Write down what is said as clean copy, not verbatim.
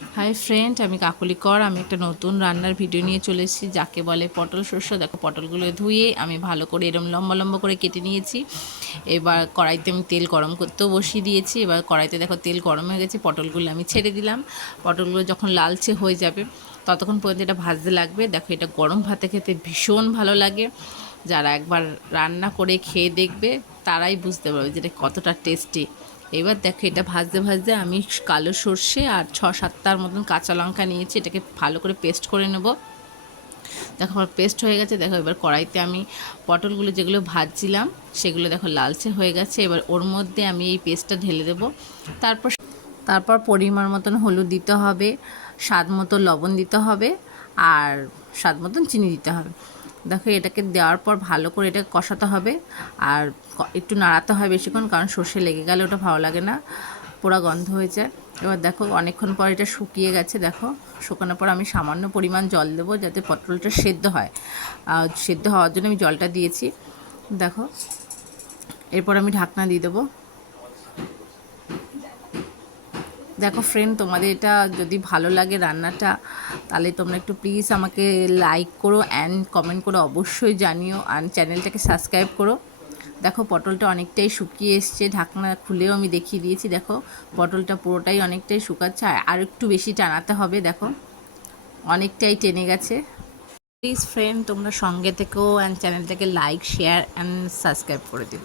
Hi friend, আমি কাকলি কর। আমি একটা নতুন রান্নার ভিডিও নিয়ে চলে এসেছি, যাকে বলে পটল শস্য। দেখো, পটলগুলো ধুয়ে আমি ভালো করে এরম লম্বা লম্বা করে কেটে নিয়েছি। এবার কড়াইতে আমি তেল গরম করতেও বসিয়ে দিয়েছি। এবার কড়াইতে দেখো তেল গরম হয়ে গেছে, পটলগুলো আমি ছেড়ে দিলাম। পটলগুলো যখন লালচে হয়ে যাবে ততক্ষণ পর্যন্ত এটা ভাজতে লাগবে। দেখো, এটা গরম ভাতে খেতে ভীষণ ভালো লাগে। যারা একবার রান্না করে খেয়ে দেখবে তারাই বুঝতে পারবে যেটা কতটা টেস্টি। এবার দেখো, এটা ভাজতে ভাজতে আমি কালো সর্ষে আর 6-7টার মতন কাঁচা লঙ্কা নিয়েছি, এটাকে ভালো করে পেস্ট করে নেব। দেখো আমার পেস্ট হয়ে গেছে। দেখো, এবার কড়াইতে আমি পটলগুলো যেগুলো ভাজছিলাম সেগুলো দেখো লালচে হয়ে গেছে। এবার ওর মধ্যে আমি এই পেস্টটা ঢেলে দেবো। তারপর তারপর পরিমাণ মতন হলুদ দিতে হবে, স্বাদ মতো লবণ দিতে হবে, আর স্বাদ মতন চিনি দিতে হবে। দেখো, এটাকে দেওয়ার পর ভালো করে এটাকে কষাতে হবে, আর একটু নাড়াতে হয় বেশিক্ষণ, কারণ সর্ষে লেগে গেলে ওটা ভালো লাগে না, পোড়া গন্ধ হয়ে যায়। এবার দেখো, অনেকক্ষণ পর এটা শুকিয়ে গেছে। দেখো, শুকানোর পর আমি সামান্য পরিমাণ জল দেবো যাতে পটলটা সেদ্ধ হয়। সেদ্ধ হওয়ার জন্য আমি জলটা দিয়েছি। দেখো, এরপর আমি ঢাকনা দিয়ে দেবো। দেখো ফ্রেন্ড, তোমাদের এটা যদি ভালো লাগে রান্নাটা, তাহলে তোমরা একটু প্লিজ আমাকে লাইক করো অ্যান্ড কমেন্ট করো, অবশ্যই জানিও, আর চ্যানেলটাকে সাবস্ক্রাইব করো। দেখো, পটলটা অনেকটাই শুকিয়ে এসছে, ঢাকনা খুলেও আমি দেখিয়ে দিয়েছি। দেখো, পটলটা পুরোটাই অনেকটাই শুকাচ্ছে, আর একটু বেশি টানাতে হবে। দেখো, অনেকটাই টেনে গেছে। প্লিজ ফ্রেন্ড, তোমরা সঙ্গে থেকেও অ্যান্ড চ্যানেলটাকে লাইক, শেয়ার অ্যান্ড সাবস্ক্রাইব করে দিও।